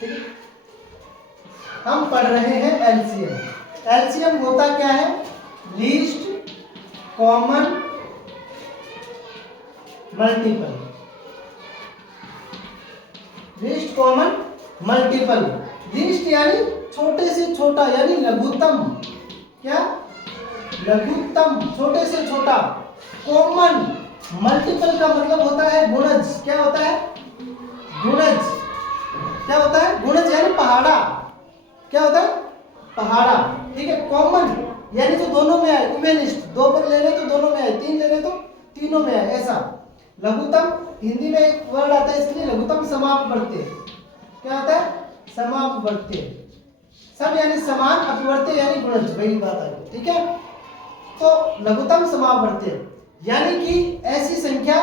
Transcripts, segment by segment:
ठीक है, हम पढ़ रहे हैं एलसीएम। एलसीएम होता क्या है? Least common multiple. Least common multiple, least यानी छोटे से छोटा, यानी लघुत्तम। क्या? लघुत्तम, छोटे से छोटा। कॉमन, मल्टीपल का मतलब होता है गुणज। क्या होता है? गुणज। क्या होता है? गुणज यानी पहाड़ा। क्या होता है? पहाड़ा। ठीक है, कॉमन यानी जो दोनों में आए, इवेनिस्ट, दो पर ले रहे तो दोनों में आए, तीन ले रहे तो तीनों में आए, ऐसा। लघुत्तम, हिंदी में एक वर्ड आता है इसके लिए, लघुत्तम समापवर्त्य। क्या होता है? समापवर्त्य। सम यानी समान, अपवर्त्य यानी गुणज, वही बात आ गई। ठीक है, तो लघुत्तम समापवर्त्य यानी कि ऐसी संख्या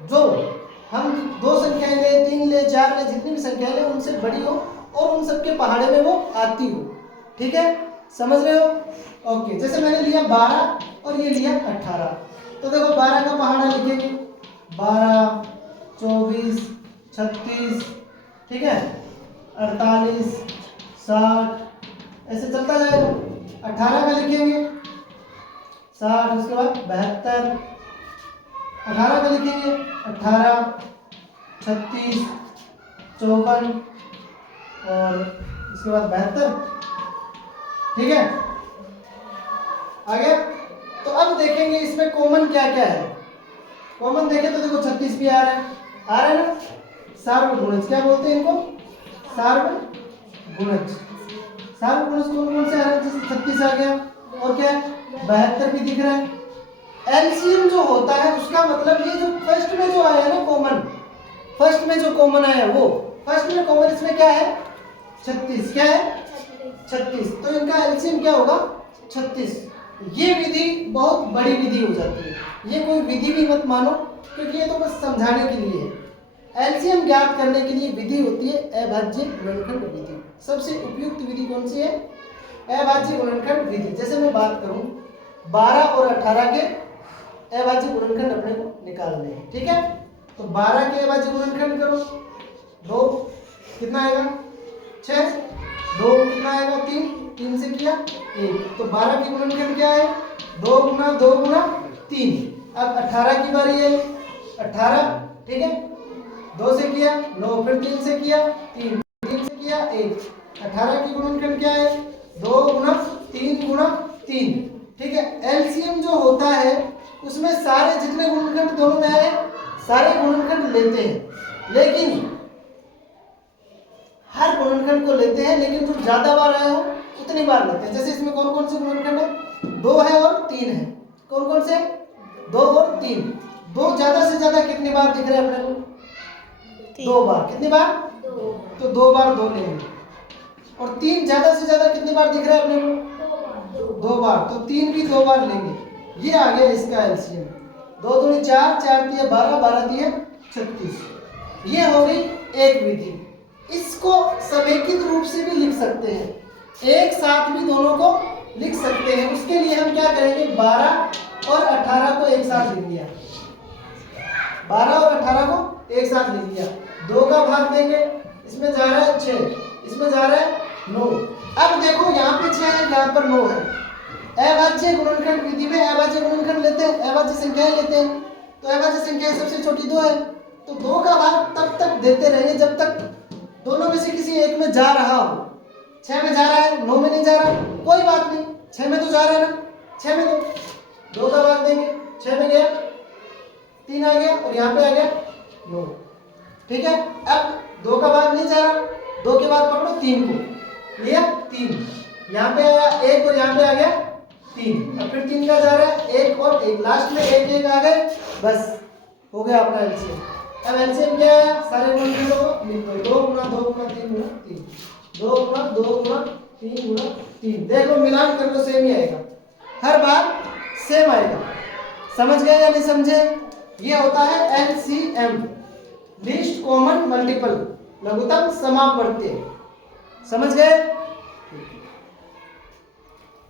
जो हम दो संख्याएं ले, तीन ले, चार ले, जितनी भी संख्या ले उनसे बड़ी हो और उन सबके पहाड़े में वो आती हो। ठीक है, समझ रहे हो? ओके, जैसे मैंने लिया 12 और ये लिया 18, तो देखो 12 का पहाड़ा लिखेंगे, 12, 24, 36, ठीक है, 48, 60, ऐसे चलता जाएगा। 18 का लिखेंगे 60, उसके बाद 72, 18 का लिखेंगे 18, 36, 54 और इसके बाद 72। ठीक है, आगे। तो अब देखेंगे इसमें कॉमन क्या क्या है। कॉमन देखें तो देखो 36 भी आ रहा है, आ रहा है ना? सार्वगुणज, क्या बोलते हैं इनको? सार्वगुणज। सार्वगुणज कौन कौन से आ रहे हैं? जैसे 36 आ गया, और क्या है? 72 भी दिख रहा है। एलसीएम जो होता है उसका मतलब ये जो फर्स्ट में जो आया है ना कॉमन, फर्स्ट में जो कॉमन आया वो, फर्स्ट में कॉमन इसमें क्या है? 36। क्या है? 36। तो इनका एलसीएम क्या होगा? 36। ये विधि बहुत बड़ी विधि हो जाती है, ये कोई विधि भी मत मानो, क्योंकि ये तो बस समझाने के लिए है। एलसीएम ज्ञात करने के लिए विधि होती है अभाज्य गुणनखंड विधि। सबसे उपयुक्त विधि कौन सी है? अभाज्य गुणनखंड विधि। जैसे मैं बात करूं 12 और 18 के अभाज्य गुणनखंड अपने को निकालने हैं। ठीक है, तो 12 के अभाज्य गुणनखंड करो, 2 कितना आएगा? 6, 2 कितना आएगा? 3, 3 से किया 1, तो 12 की गुणनखंड क्या है? 2 गुना 2 गुना 3। अब 18 की बारी है, 18, ठीक है, 2 से किया 9, फिर 3 से किया 3, 3 से किया 1। 18 की गुणनखंड क्या है? 2 गुना 3 गुना 3। ठीक है, एलसीएम जो होता है उसमें सारे जितने गुणनखंड दोनों में आए सारे गुणनखंड लेते हैं, लेकिन हर गुणनखंड को लेते हैं, लेकिन जो ज्यादा बार आया हो उतनी बार लेते हैं। जैसे इसमें कौन कौन से गुणनखंड है? 2 है और 3 है। कौन कौन से? 2 और 3। 2 ज्यादा से ज्यादा कितनी बार दिख रहे हैं अपने को? 2 बार। कितनी बार? 2। तो 2 बार 2 लेंगे। और 3 ज्यादा से ज्यादा कितनी बार दिख रहा है अपने को? 2 बार। तो 3 भी 2 बार लेंगे। ये आ गया इसका एलसीएम। 2 दूनी 4, 4 तिया 12, 12 तिया 36। ये हो गई एक विधि। इसको समेकित रूप से भी लिख सकते हैं, एक साथ भी दोनों को लिख सकते हैं। उसके लिए हम क्या करेंगे? 12 और 18 को एक साथ लिख लिया, 12 और 18 को एक साथ लिख लिया, 2 का भाग देंगे, इसमें जा रहा है 6, इसमें जा रहा है 9। अब देखो यहाँ पे 6 है, यहाँ पर 9 है। अभाज्य गुणनखंड विधि में अभाज्य गुणनखंड लेते हैं, अभाज्य संख्याएं लेते हैं। तो अभाज्य संख्या सबसे छोटी 2 है, तो 2 का भाग तब तक देते रहेंगे जब तक दोनों में से किसी एक में जा रहा हो। 6 में जा रहा है, 9 में नहीं जा रहा, कोई बात नहीं, 6 में तो जा रहा है ना, 6 में तो 2 का भाग देंगे, 6 में गया 3 आ गया और यहाँ पे आ गया 9। ठीक है, अब 2 का भाग नहीं जा रहा, 2 के बाद पकड़ो 3 को, लिया 3, यहाँ पे आया 1 और यहाँ पे आ गया 3, अब फिर 3 का जा रहा है 1 और 1, लास्ट में 1 1 आ गए, बस हो गया अपना एलसीएम। अब एलसीएम क्या है? सारे गुणनखंडों को लिख दो, 2 गुना 2 गुना 3 गुना 3, 2 गुना 2 गुना 3 गुना 3। देखो मिलान कर लो, सेम ही आएगा, हर बार सेम आएगा। समझ गए या नहीं समझे? ये होता है एलसीएम, लीस्ट कॉमन मल्टीपल, लघुत्तम समापवर्त्य। समझ गए?